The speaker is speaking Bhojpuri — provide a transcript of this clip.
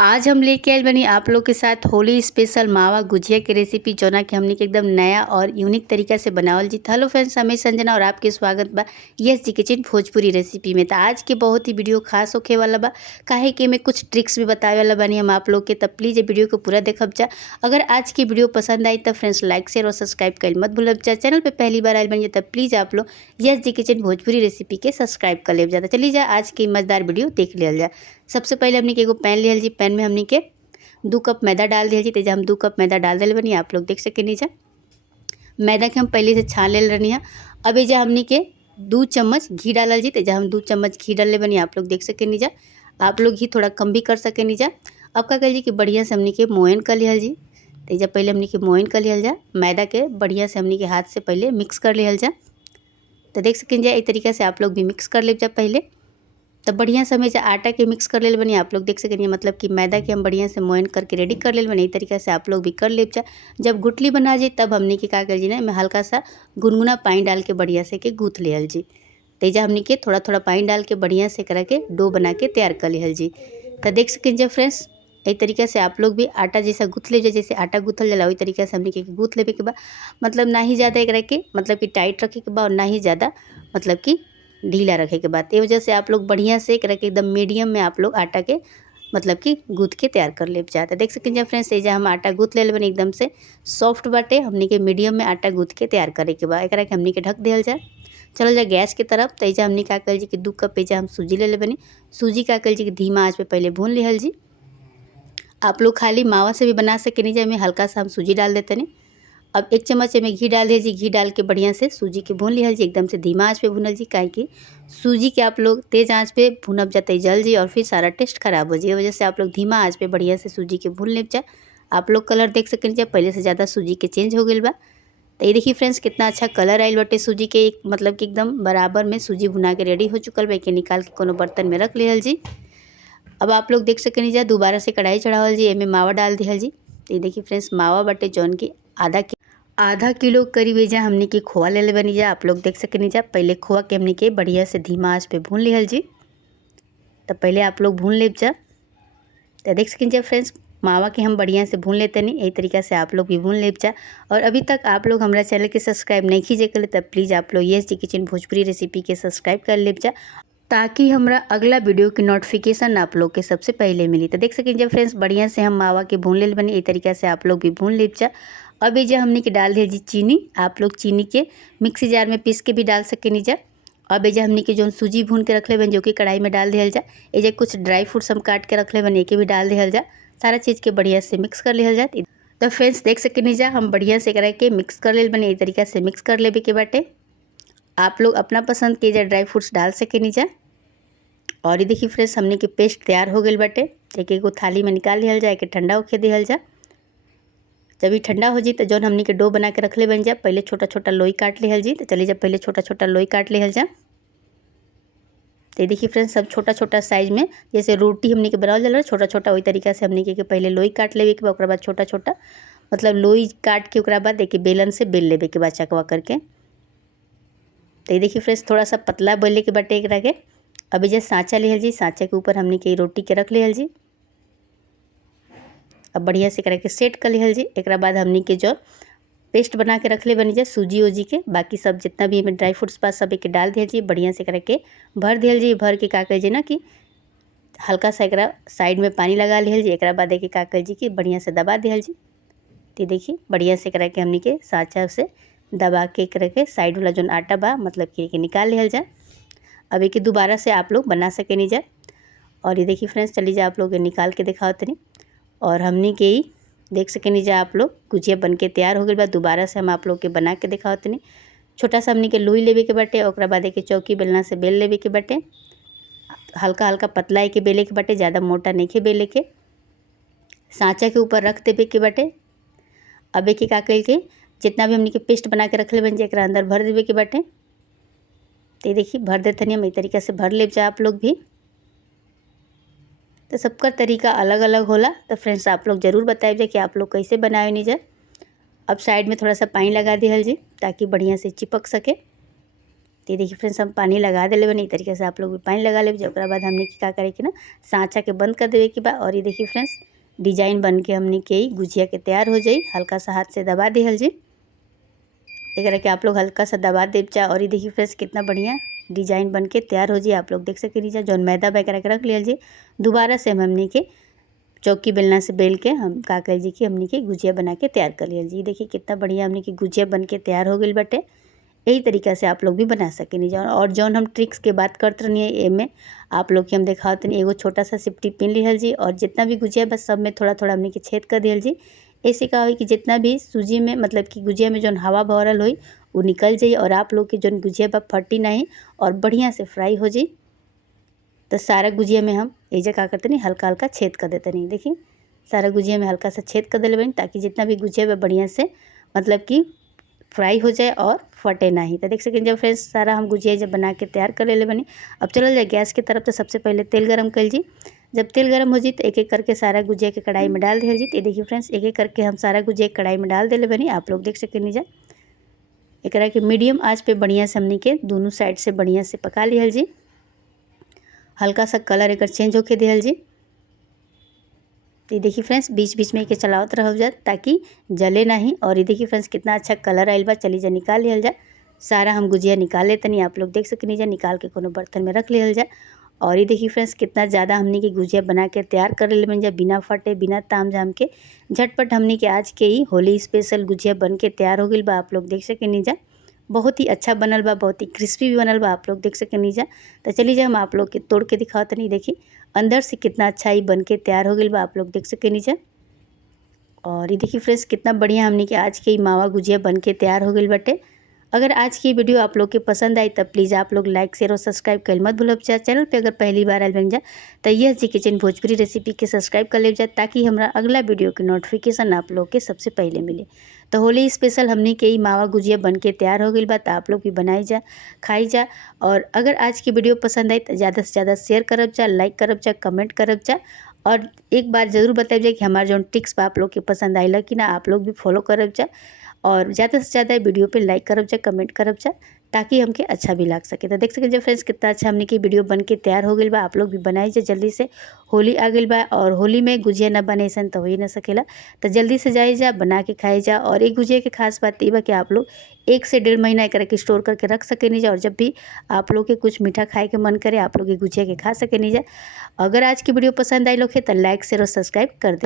आज हम लेके आए बनी आप लोग के साथ होली स्पेशल मावा गुजिया की रेसिपी जोना कि हमने के एकदम नया और यूनिक तरीका से बनावल जी। हेलो फ्रेंड्स, हमें संजना और आपके स्वागत बा यस जी किचन भोजपुरी रेसिपी में। तो आज के बहुत ही वीडियो खास होखे वाला बा, काहे कि मैं कुछ ट्रिक्स भी बतावे वाला बानी हम आप लोग के। तब प्लीज़ ये वीडियो को पूरा देखब जा। अगर आज की वीडियो पसंद आई तब फ्रेंड्स लाइक शेयर और सब्सक्राइब कर मत भूलब जा। चैनल पर पहली बार आए बनिए तब प्लीज़ आप लोग यस जी किचन भोजपुरी रेसिपी के सब्सक्राइब कर ले जाता। चलिए जा आज की मज़ेदार वीडियो देख लिया जाए। सबसे पहले हमने के एगो पैन लिया जी। पैन में हमने के 2 कप मैदा डाल दिया जी। तेजा हम 2 कप मैदा डाल दिल बनी, आप लोग देख सके नीचा। मैदा के हम पहले से छान ले रही है। अब एजा हमने के 2 चम्मच घी डालल जी। तेजा हम 2 चम्मच घी डाल ले बनी, आप लोग देख सके नीचा। आप लोग घी थोड़ा कम भी कर सके नीचा। अब क्या कर जी कि बढ़िया से हमने के मोयन कर लिया जी। तेजा पहले हमने के मोयन कर लिया जा। मैदा के बढ़िया से हमने के हाथ से पहले मिक्स कर लिया जा। तो देख सकें जा इस तरीका से आप लोग भी मिक्स कर ले जा पहले। तब बढ़िया से हमें आटा के मिक्स कर ले बनी, आप लोग देख सकेंगे। मतलब कि मैदा के हम बढ़िया से मोयन करके रेडी कर ले बनी। इस तरीके से आप लोग भी कर ले जा। जब गुटली बना जाए तब हमने के क्या कर जी ना, मैं हल्का सा गुनगुना पानी डाल के बढ़िया से के गूँथ लिहल जी। तेजा हमने के थोड़ा थोड़ा पानी डाल के बढ़िया से करा के डो बना के तैयार कर लिहल जी। तो देख सकें जब फ्रेंड्स इस तरीके से आप लोग भी आटा जैसा गूँथ ले, जैसे आटा गूँथल जाला वही तरीके से हमने के गूँथ लेवे के बाद, मतलब ना ही ज़्यादा एक के मतलब कि टाइट रखे के बाद और ना ही ज़्यादा मतलब कि ढीला रखे के बाद। ये वजह से आप लोग बढ़िया से एक एकदम मीडियम में आप लोग आटा के मतलब कि गूँथ के तैयार कर ले चाहते। देख सकें जब फ्रेंड्स एजा हम आटा गूँथ ले बनी, एकदम से सॉफ्ट बाटे। हमने के मीडियम में आटा गूँथ के तैयार करे के बाद एक हमने के ढक दिया जाए। चल जाए गैस की तरफ। तो एजा हमने क्या कर जी कि 2 कप एजा हम सूजी ले बनी। सूजी क्या कर जी कि धीमा आँच पे पहले भून लिहल जी। आप लोग खाली मावा से भी बना सके नहीं, में हल्का सा हम सूजी डाल देते नहीं। अब 1 चम्मच में घी डाल दीजिए। घी डाल के बढ़िया से सूजी के भून लिहल जी, एकदम से धीमा आँच पे भूनल जी। काहे कि सूजी के आप लोग तेज़ आँच पे भूनब जाते जल जी और फिर सारा टेस्ट खराब हो जाए। वजह से आप लोग धीमा आँच पे बढ़िया से सूजी के भून लेब जा। आप लोग कलर देख सकें जा, पहले से ज़्यादा सूजी के चेंज हो गई बा। तो ये देखिए फ्रेंड्स कितना अच्छा कलर आयल बाटे सूजी के, एक मतलब कि एकदम बराबर में सूजी भुना के रेडी हो चुकल बा। के निकाल के कोनो बर्तन में रख लिहल जी। अब आप लोग देख सकें जा दोबारा से कढ़ाई चढ़ावल जी, एमे मावा डाल दिहल जी। तो ये देखिए फ्रेंड्स मावा बाटे जौन की आधा किलो करीब एजा हमने के खोआ ले बनी जा। आप लोग देख सकें जा। पहले खोआ के हमने के बढ़िया से धीमा आँच पे भून लिहल जी। तब पहले आप लोग भून लेब जा। तो देख सकें जा फ्रेंड्स मावा के हम बढ़िया से भून लेते नहीं, यही तरीका से आप लोग भी भून लेब जा। और अभी तक आप लोग हमारा चैनल के सब्सक्राइब नहीं कीजिए कर तब प्लीज़ आप लोग यस जी किचन भोजपुरी रेसिपी के सब्सक्राइब कर लेब जा, ताकि हमारा अगला वीडियो की नोटिफिकेशन आप लोग के सबसे पहले मिली। तो देख सकें जब फ्रेंड्स बढ़िया से हम मावा के भून ले बनी, इस तरीके से आप लोग भी भून लेब जा। अब ये जो हमने के डाल दिया जी चीनी। आप लोग चीनी के मिक्सी जार में पीस के भी डाल सके नीचा। अब ये जो हमने के जो सूजी भून के रख ले बन, जो कि कढ़ाई में डाल दिया जा। ये जो कुछ ड्राई फ्रूट्स हम काट के रख ले बन, के भी डाल दिया जा। सारा चीज़ के बढ़िया से मिक्स कर लिया जाए। तो फ्रेंड्स देख सके नीचा हम बढ़िया से करा के मिक्स कर ले बने, इस तरीके से मिक्स कर लेवे के बाटे। आप लोग अपना पसंद के जो ड्राई फ्रूट्स डाल सके नीचा। और ये देखिए फ्रेंड्स हमने के पेस्ट तैयार हो गई बाटे। एक एक थाली में निकाल लिया जाए, कि ठंडा होके दिहल जा। जब ये ठंडा हो जी तो जौन हमने के डो बना के रखले बन जा, पहले छोटा छोटा लोई काट लिहल जी। तो चलिए जब पहले छोटा छोटा लोई काट लिहल जा। तो देखिए फ्रेंड्स सब छोटा छोटा साइज में, जैसे रोटी हमने के बनावल जाला छोटा छोटा, वही तरीका से हमने के पहले लोई काट लेवे के बाद छोटा छोटा मतलब लोई काट के बाद देखिए बेलन से बेल लेवे के बाद चकवा करके। तो ये देखिए फ्रेंड्स थोड़ा सा पतला बेले के बाटे एक के। अभी जैसे सांचा लिहल जी, सांचे के ऊपर हमने के रोटी के रख लिहल जी। अब बढ़िया से करके सेट कर लिहल जी। एक बाद हमने के जो पेस्ट बना के रख ले बनी जा सूजी ओजी के, बाकी सब जितना भी हमें ड्राई फ्रूट्स पास सब एक डाल दिया जी। बढ़िया से करके भर दिहल जी। भर के का कर जी ना कि हल्का सा एक साइड में पानी लगा लिहल जी। एक बाद एक का कर जी कि बढ़िया से दबा दिहल जी। तो देखिए बढ़िया से करके हमने के सांचा से दबा के करके साइड वाला जो आटा बा मतलब कि निकाल लिहल जा। अब एक दोबारा से आप लोग बना सके नहीं जा। और ये देखिए फ्रेंड्स चलिए जा आप लोग निकाल के दिखाओ तनी। और हमने के ही देख सके नहीं जा आप लोग गुजिया बन के तैयार हो गई बा। दोबारा से हम आप लोग के बना के दिखाओ तनी। छोटा सा हमने के लोई लेवे के बाटे, और बाद एक चौकी बेलना से बेल लेवे के बाटे। हल्का हल्का पतला के बेले के बाटे, ज़्यादा मोटा नहीं के बेले के। सांचा के ऊपर रख देवे के बाटे। अब एक का कर के जितना भी हमने के पेस्ट बना के रख ले बन जाए अंदर भर देवे के बाटे। तो देखिए भर देते नहीं हम इस तरीके से भर ले जा आप लोग भी। तो सबका तरीका अलग अलग होला। तो फ्रेंड्स आप लोग ज़रूर बताइए कि आप लोग कैसे बनाए नहीं जाए। अब साइड में थोड़ा सा पानी लगा दिहल जी, ताकि बढ़िया से चिपक सके। ये देखिए फ्रेंड्स हम पानी लगा देले बनी। इस तरीके से आप लोग भी पानी लगा लेब। ओकरा बाद हमने क्या करे कि ना सांचा के बंद कर देवे के बा। और ये देखिए फ्रेंड्स डिजाइन बन के हमने के गुजिया के तैयार हो जाई। हल्का सा हाथ से दबा दिहल जी। एकरा के आप लोग हल्का सा दबा देव चा। और ये देखिए फ्रेंड्स कितना बढ़िया डिजाइन बन के तैयार हो जाए। आप लोग देख सके नीचा जौन मैदा वगैरह के रख लियल जी। दोबारा से हमने के चौकी बेलना से बेल के हम का कर जी कि हमने के गुजिया बना के तैयार कर लियल जी। देखिए कितना बढ़िया हमने की गुजिया बन के तैयार हो गई बटे। यही तरीका से आप लोग भी बना सकेनी जौन। और जौन हम ट्रिक्स के बात करते रहनी है एमे आप लोग के हम दिखावत नहीं। एगो छोटा सा सिफ्टी पिन लिहल जी। और जितना भी गुजिया बस सब में थोड़ा थोड़ा हमने के छेद कर दिहल जी। ऐसे का हो कि जितना भी सूजी में मतलब कि गुजिया में जौन हवा भरल होई वो निकल जाई। और आप लोग के जौन गुजिया बा फटी नहीं और बढ़िया से फ्राई हो जाई। तो सारा गुजिया में हम एजा का करते नहीं हल्का हल्का छेद कर देते नहीं। देखिए सारा गुजिया में हल्का सा छेद कर दिले बनी ताकि जितना भी गुजिया बा बढ़िया से मतलब कि फ्राई हो जाए और फटे नहीं। तो देख सकें जब फ्रेंड्स सारा हम गुजिया जब बना के तैयार कर ले बनी। अब चलल जाए गैस की तरफ। तो सबसे पहले तेल गरम कर जी। जब तेल गरम हो जी तो एक एक करके सारा गुजिया के कढ़ाई में डाल दिया जी। ये देखिए फ्रेंड्स एक एक करके हम सारा गुजिया कढ़ाई में डाल दिले बनी। आप लोग देख सकें नीचा एकरा के मीडियम आंच पे बढ़िया से हमने के दोनों साइड से बढ़िया से पका लिहल जी। हल्का सा कलर एक चेंज होके दिहल जी। तो ये देखिए फ्रेंड्स बीच बीच में के चलावत रह जा ताकि जले नहीं। और ये देखिए फ्रेंड्स कितना अच्छा कलर आयल बा। चली जा निकाल लिहल जा। सारा हम गुजिया निकाल लेते नहीं। आप लोग देख सकें जा निकाल के कोनो बर्तन में रख लिहल जा। और ये देखिए फ्रेंड्स कितना ज़्यादा हमने की गुजिया बना के तैयार कर ले बन जा बिना फटे बिना ताम झाम के। झटपट हमने के आज के ही होली स्पेशल गुजिया बन के तैयार हो गई बा। आप लोग देख सकें जा बहुत ही अच्छा बनल बा। बहुत ही क्रिस्पी भी बनल बा। आप लोग देख सकें नीचा। तो चलिए जा हम आप लोग के तोड़ के दिखावत नहीं। देखिए अंदर से कितना अच्छा ही बन के तैयार हो गई बा। आप लोग देख सकें नीचा। और ये देखिए फ्रेंड्स कितना बढ़िया हमने के आज के ही मावा गुजिया बन के तैयार हो गई बटे। अगर आज की वीडियो आप लोग के पसंद आई तब प्लीज़ आप लोग लाइक शेयर और सब्सक्राइब कर मत भूलब जा। चैनल पे अगर पहली बार आयल बन जा तो यह जी किचन भोजपुरी रेसिपी के सब्सक्राइब कर ले जा ताकि हमारा अगला वीडियो के नोटिफिकेशन आप लोग के सबसे पहले मिले। तो होली स्पेशल हमने के ही मावा गुजिया बन के तैयार हो गई बा। तो आप लोग भी बनाई जा खाई जा। और अगर आज की वीडियो पसंद आई तो ज़्यादा से ज़्यादा शेयर करब जा लाइक करब जा कमेंट करब जा। और एक बार ज़रूर बताइए जाए कि हमारे जो टिक्स बा आप लोग के पसंद आइला कि ना। आप लोग भी फॉलो करब जा। और ज़्यादा से ज़्यादा वीडियो पे लाइक करब जा कमेंट करब जा ताकि हमके अच्छा भी लग सके। तो देख सकें जब फ्रेंड्स कितना अच्छा हमने की वीडियो बन के तैयार हो गई बा। आप लोग भी बनाई जा जल्दी से। होली आ गई बा और होली में गुजिया ना बने ऐसा तो हो ही ना सकेला। तो जल्दी से जाए जा बना के खाई जा। और एक गुजिया के खास बात ये बा कि आप लोग 1 से 1.5 महीना एक के स्टोर करके रख सके नहीं जा। और जब भी आप लोग के कुछ मीठा खाए के मन करे आप लोग ये गुजिया के खा सके नहीं जा। अगर आज की वीडियो पसंद आई लोग है तो लाइक शेयर और सब्सक्राइब कर दे।